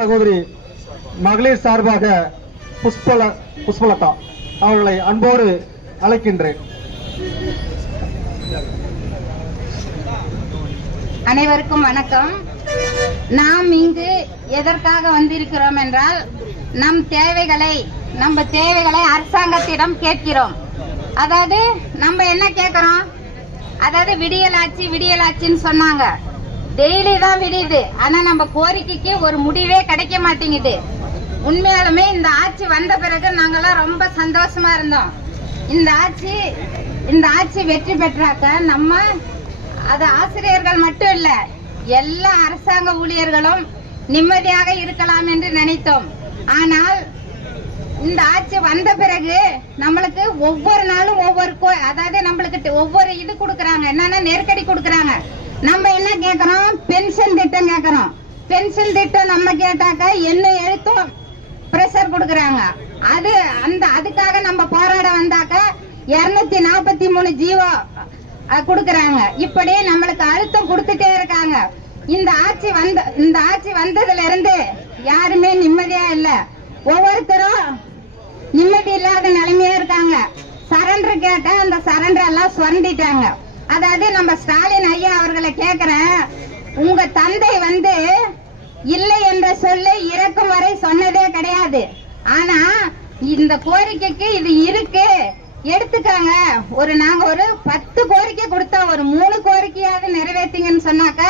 சகோதரி மகளிர் சார்பாக புஷ்பலதா அவர்களை அன்போடு அழைக்கின்றேன். அனைவருக்கும் வணக்கம். நாம் இங்கு எதற்காக வந்திருக்கிறோம் என்றால் நம்ம தேவைகளை அரசாங்கத்திடம் கேட்கிறோம். அதாவது நம்ம என்ன கேட்கிறோம், அதாவது விடியலாட்சின்னு சொன்னாங்க. டெய்லி தான் விடியுது, ஆனா நம்ம கோரிக்கைக்கு ஒரு முடிவே கிடைக்க மாட்டேங்குது. உண்மையாலுமே இந்த ஆட்சி வந்த பிறகு நாங்கெல்லாம் ரொம்ப சந்தோஷமா இருந்தோம். இந்த ஆட்சி வெற்றி பெற்றாக்க நம்ம அது ஆசிரியர்கள் மட்டும் இல்ல, எல்லா அரசாங்க ஊழியர்களும் நிம்மதியாக இருக்கலாம் என்று நினைத்தோம். ஆனால் இந்த ஆட்சி வந்த பிறகு நம்மளுக்கு ஒவ்வொரு நாளும் அதாவது நம்மளுக்கு ஒவ்வொரு இது கொடுக்கறாங்க, என்னன்னா நெருக்கடி கொடுக்கறாங்க. நம்ம என்ன கேட்கறோம், பென்ஷன் திட்டம் கேட்கறோம். பென்ஷன் திட்டம் நம்ம கேட்டாக்க என்ன எழுத்தும் பிரஷர் கொடுக்கறாங்க. அதுக்காக நம்ம போராட வந்தாக்க 243 ஜீவோ கொடுக்கறாங்க. இப்படி நம்மளுக்கு அழுத்தம் கொடுத்துட்டே இருக்காங்க. இந்த ஆட்சி வந்ததுல இருந்து யாருமே நிம்மதியா இல்ல. ஒவ்வொருத்தரும் நிம்மதி இல்லாத நிலைமையா இருக்காங்க. சரண்டர் கேட்டா அந்த சரண்டர் எல்லாம் சுரண்டிட்டாங்க. அதாவது நம்ம ஸ்டாலின் ஐயா அவர்களை கேக்குறேன், உங்க தந்தை இல்லை என்ற சொல்லை இறக்கும் வரை சொன்னதே கிடையாது. ஆனா இந்த கோரிக்கைக்கு இது இருக்கு, எடுத்துக்காங்க. நாங்க ஒரு 10 கோரிக்கை கொடுத்தா ஒரு 3 கோரிக்கையாவது நிறைவேற்றுங்கன்னு சொன்னாக்க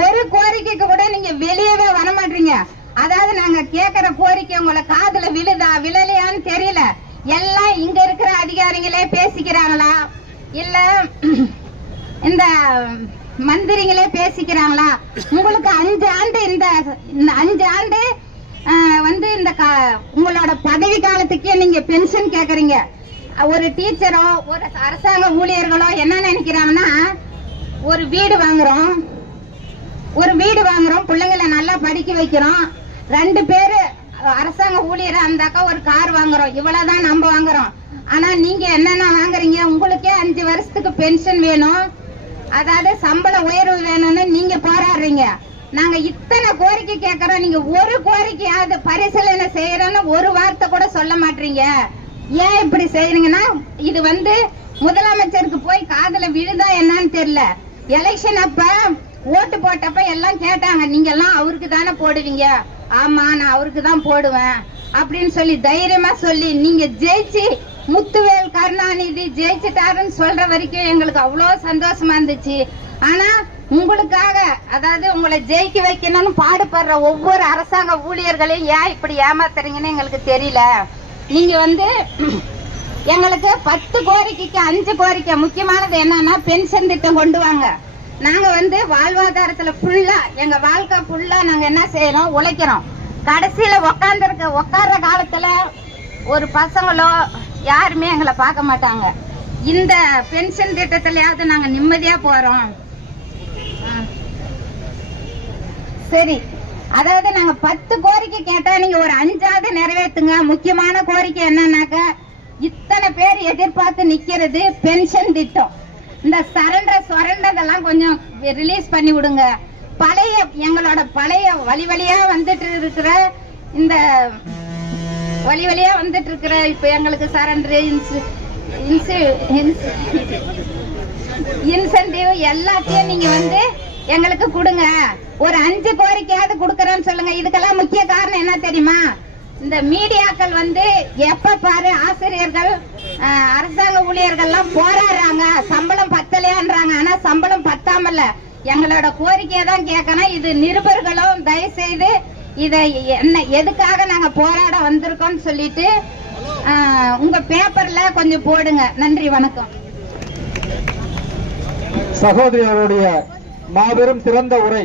ஒரு கோரிக்கைக்கு கூட நீங்க வெளியவே வரமாட்டீங்க. அதாவது நாங்க கேக்குற கோரிக்கை உங்களை காதுல விழலையான்னு தெரியல. எல்லாம் இங்க இருக்கிற அதிகாரிகளே பேசிக்கிறாங்களா இல்ல இந்த மந்திரிகளே பேசிக்கிறாங்களா? உங்களுக்கு 5 ஆண்டு இந்த 5 ஆண்டு இந்த உங்களோட பதவி காலத்துக்கே நீங்க பென்ஷன் கேக்குறீங்க. ஒரு டீச்சரோ ஒரு அரசாங்க ஊழியர்களோ என்ன நினைக்கிறாங்கன்னா, ஒரு வீடு வாங்குறோம், பிள்ளைங்களை நல்லா படிக்க வைக்கிறோம், 2 பேரு அரசாங்க ஊழியரா இருந்தாக்கா ஒரு கார் வாங்குறோம், இவ்வளவுதான் நம்ம வாங்குறோம். ஆனா நீங்க என்னென்ன வாங்குறீங்க, உங்களுக்கே 5 வருஷத்துக்கு பென்ஷன் வேணும், அதாவது சம்பள உயர்வு வேணும்னு நீங்க போராடுறீங்க. நாங்க இத்தனை கோரிக்கை கேட்கறோம், நீங்க ஒரு கோரிக்கையாவது பரிசீலனை செய்யறோம்னு ஒரு வார்த்தை கூட சொல்ல மாட்டீங்க. ஏன் இப்படி செய்யறீங்கன்னா, இது முதலமைச்சருக்கு போய் காதுல விழுதா என்னன்னு தெரியல. எலெக்ஷன் அப்ப ஓட்டு போட்டப்ப எல்லாம் கேட்டாங்க, நீங்க எல்லாம் அவருக்கு தானே போடுவீங்க? ஆமா, நான் அவருக்கு தான் போடுவேன் அப்படின்னு சொல்லி தைரியமா சொல்லி நீங்க ஜெயிச்சு முத்துவேல் கருணாநிதி ஜெயிச்சுட்டாருன்னு சொல்ற வரைக்கும் எங்களுக்கு அவ்வளவு சந்தோஷமா இருந்துச்சு. ஆனா உங்களுக்காக, அதாவது உங்களை ஜெயிக்க வைக்கணும்னு பாடுபடுற ஒவ்வொரு அரசாங்க ஊழியர்களையும் ஏன் இப்படி ஏமாத்துறீங்கன்னு எங்களுக்கு தெரியல. நீங்க எங்களுக்கு 10 கோரிக்கைக்கு 5 கோரிக்கை. முக்கியமானது என்னன்னா பென்ஷன் திட்டம் கொண்டு வாங்க. நாங்க வாழ்வாதாரத்துல ஃபுல்லா எங்க வாழ்க்கை ஃபுல்லா நாங்க என்ன செய்யறோம், உழைக்கிறோம். கடைசியில உட்கார்ற காலத்துல ஒரு பசங்களோ யாருமே எங்களை பார்க்க மாட்டாங்க. இந்த பென்ஷன் திட்டத்திலயாவது நாங்க நிம்மதியா போறோம். சரி, அதாவது நாங்க 10 கோரிக்கை கேட்டா நீங்க ஒரு 5ஆவது நிறைவேற்றுங்க. முக்கியமான கோரிக்கை என்னன்னாக்க, இத்தனை பேர் எதிர்பார்த்து நிக்கிறது பென்ஷன் திட்டம். இந்த சொரண்டதெல்லாம் கொஞ்சம் ரிலீஸ் பண்ணி விடுங்க. எங்களோட பழைய வழியா வந்துட்டு இருக்கிற இப்ப எங்களுக்கு சரண்டர் இன்சென்டிவ் எல்லாத்தையும் நீங்க எங்களுக்கு கொடுங்க. ஒரு 5 கோரிக்கையாவது கொடுக்கறேன்னு சொல்லுங்க. இதுக்கெல்லாம் முக்கிய காரணம் என்ன தெரியுமா? இந்த மீடியாக்கள் எப்ப பாரு ஆசிரியர்கள் அரசாங்க ஊழியர்கள் எல்லாம் போராடுறாங்க, சம்பளம் பத்தலையான்றாங்க. ஆனா சம்பளம் பத்தாமல்ல, எங்களோட கோரிக்கையை தான் கேட்கணும். இது நிருபர்களும் தயவு செய்து இதை எதுக்காக நாங்க போராட வந்திருக்கோம் சொல்லிட்டு உங்க பேப்பர்ல கொஞ்சம் போடுங்க. நன்றி, வணக்கம். சகோதரி அவருடைய மாபெரும் சிறந்த உரை